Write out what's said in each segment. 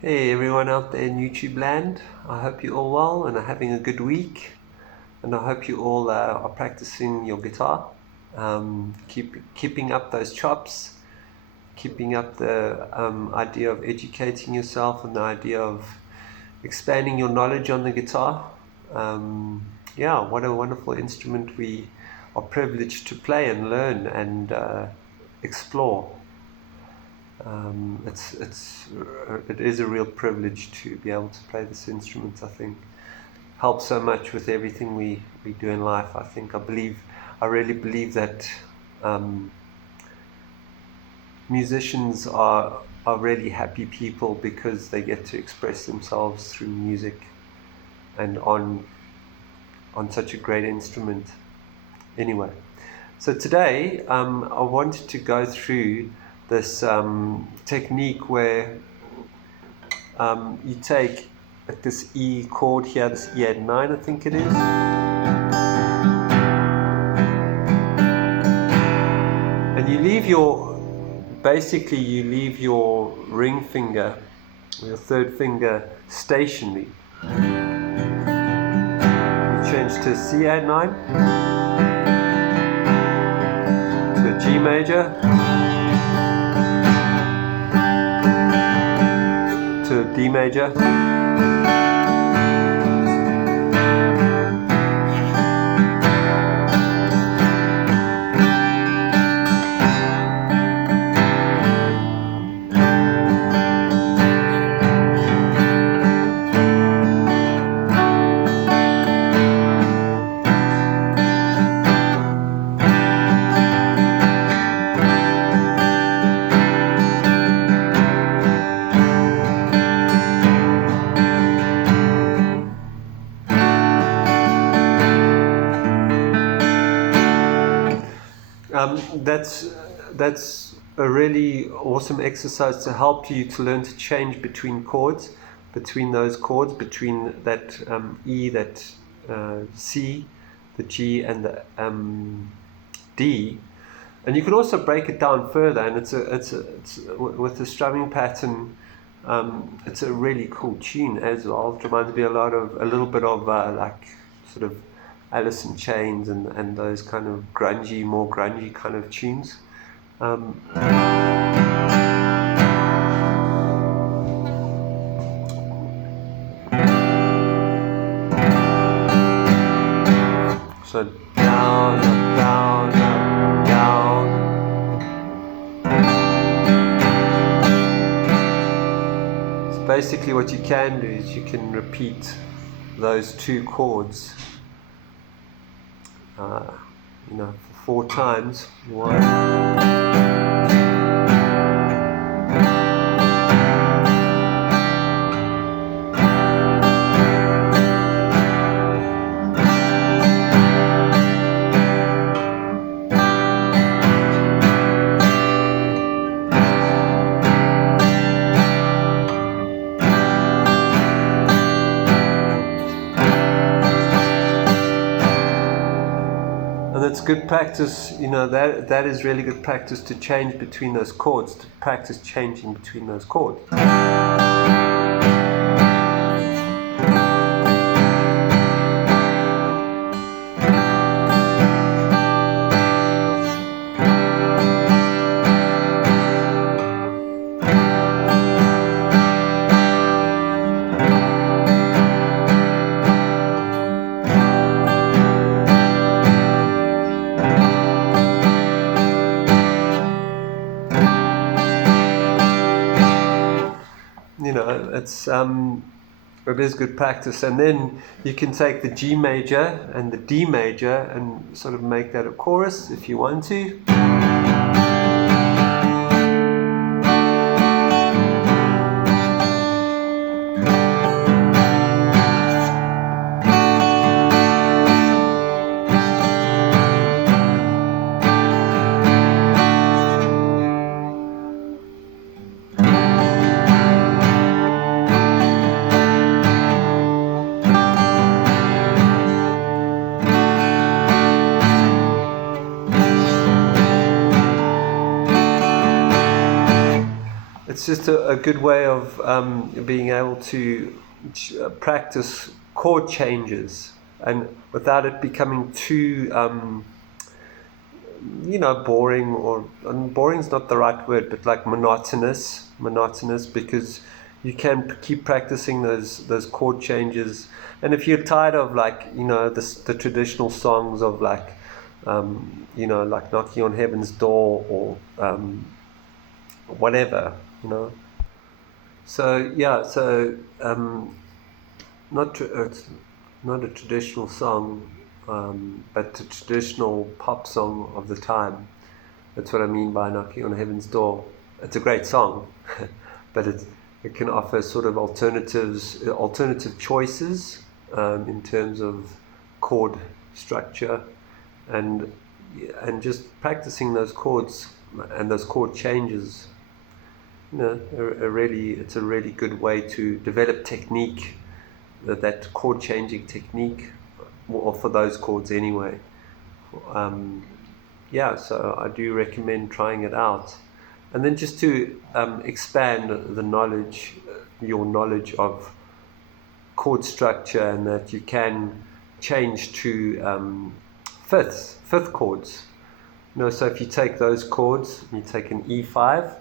Hey everyone out there in YouTube land, I hope you're all well and are having a good week, and I hope you all are practicing your guitar, keeping up those chops, keeping up the idea of educating yourself and the idea of expanding your knowledge on the guitar. Yeah, what a wonderful instrument we are privileged to play and learn and explore. It is a real privilege to be able to play this instrument. I think helps so much with everything we do in life. I really believe that musicians are really happy people because they get to express themselves through music and on such a great instrument. Anyway, so today I wanted to go through this technique where you take this E chord here, this E add 9 I think it is, and you leave you leave your ring finger, your third finger, stationary. You change to C add 9, to a G major, to a D major, that's a really awesome exercise to help you to learn to change between chords, between those chords, between that E, that C, the G, and the D. And you can also break it down further, and it's with the strumming pattern. It's a really cool tune as well. It reminds me a little bit of like sort of Alice in Chains and those kind of more grungy kind of tunes. So down, up, down, up, down. So basically what you can do is you can repeat those two chords 4 times. 1. And it's good practice, that is really good practice to change between those chords, to practice changing between those chords. It is good practice, and then you can take the G major and the D major and sort of make that a chorus if you want to. just a good way of being able to practice chord changes, and without it becoming too boring, or boring's not the right word, but like monotonous, because you can keep practicing those chord changes. And if you're tired of the traditional songs of like Knocking on Heaven's Door, or whatever, so it's not a traditional song, but a traditional pop song of the time. That's what I mean by Knocking on Heaven's Door. It's a great song, but it can offer sort of alternative choices in terms of chord structure, and just practicing those chords and those chord changes. It's a really good way to develop technique, that chord changing technique, or for those chords anyway. So I do recommend trying it out. And then just to expand your knowledge of chord structure, and that you can change to fifth chords. So if you take those chords, you take an E5,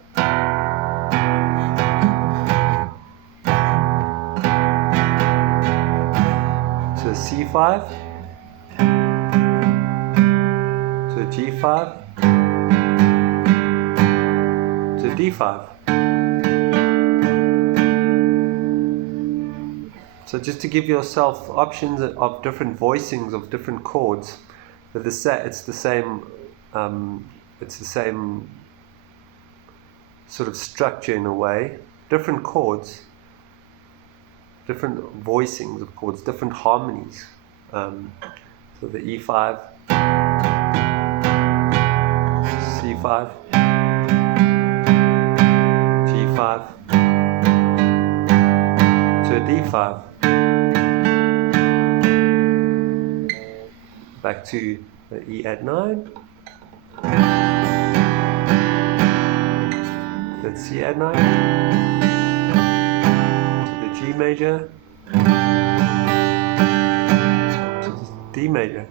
to a C5, to a G5, to a D5. So just to give yourself options of different voicings of different chords, but it's the same sort of structure in a way. Different chords, different voicings of chords, different harmonies. So the E5, C5, G5, to a D5. Back to the E at 9. Let's C at 9. To the G major. To the D major.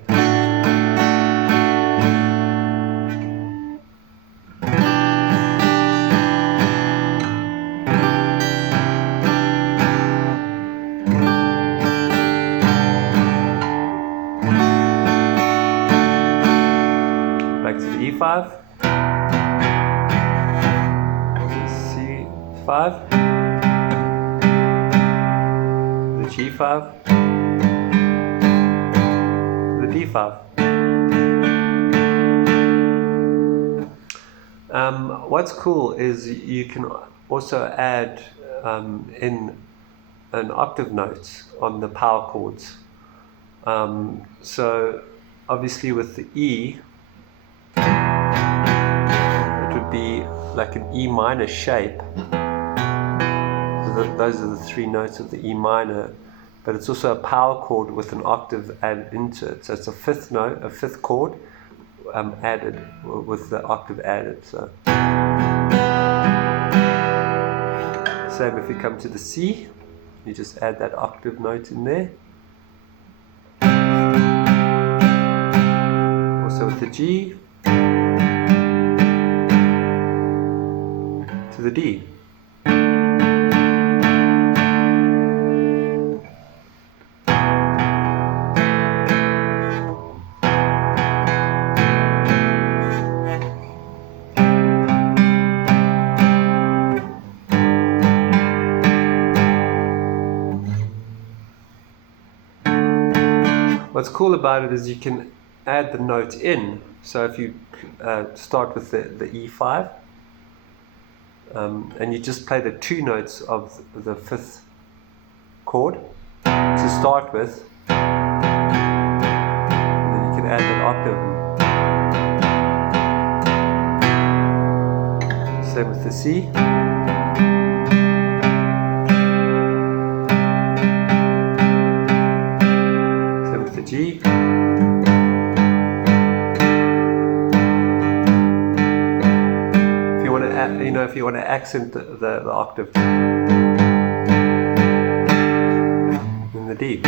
Back to the E5, C5, the G5, the D5. What's cool is you can also add in an octave note on the power chords. So obviously with the E, it would be like an E minor shape. So those are the three notes of the E minor, but it's also a power chord with an octave added into it. So it's a fifth chord added with the octave added. So same if you come to the C, you just add that octave note in there. Also with the G, to the D. What's cool about it is you can add the note in. So if you start with the E5, and you just play the two notes of the fifth chord to start with, and then you can add that octave. Same with the C. Same with the G. If you want to accent the octave in the D.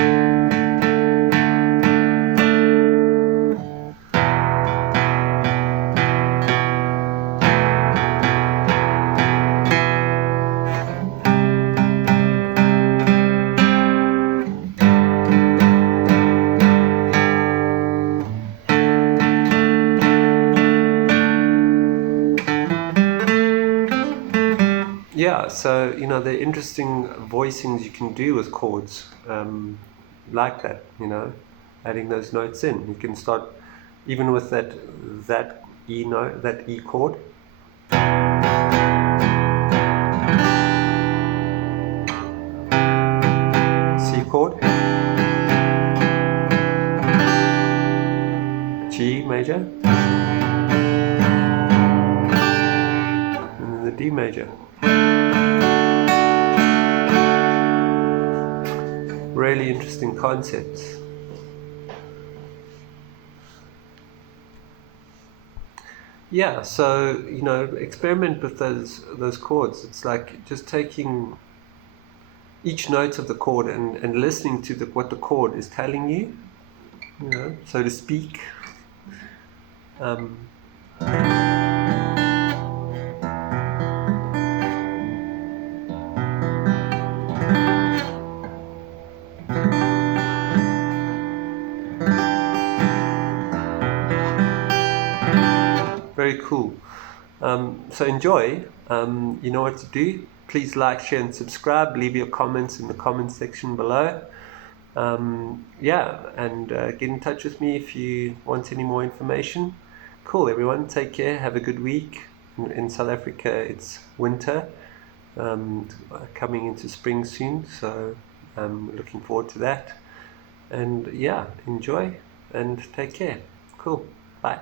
Yeah, so there are interesting voicings you can do with chords, like that. Adding those notes in. You can start even with that E note, that E chord. C chord. G major. And then the D major. Really interesting concepts. Yeah, so experiment with those chords. It's like just taking each note of the chord and listening to what the chord is telling you, so to speak. Very cool. So enjoy. You know what to do. Please like, share, and subscribe. Leave your comments in the comment section below. And get in touch with me if you want any more information. Cool, everyone. Take care. Have a good week. In South Africa, it's winter, coming into spring soon. So I'm looking forward to that. And enjoy and take care. Cool. Bye.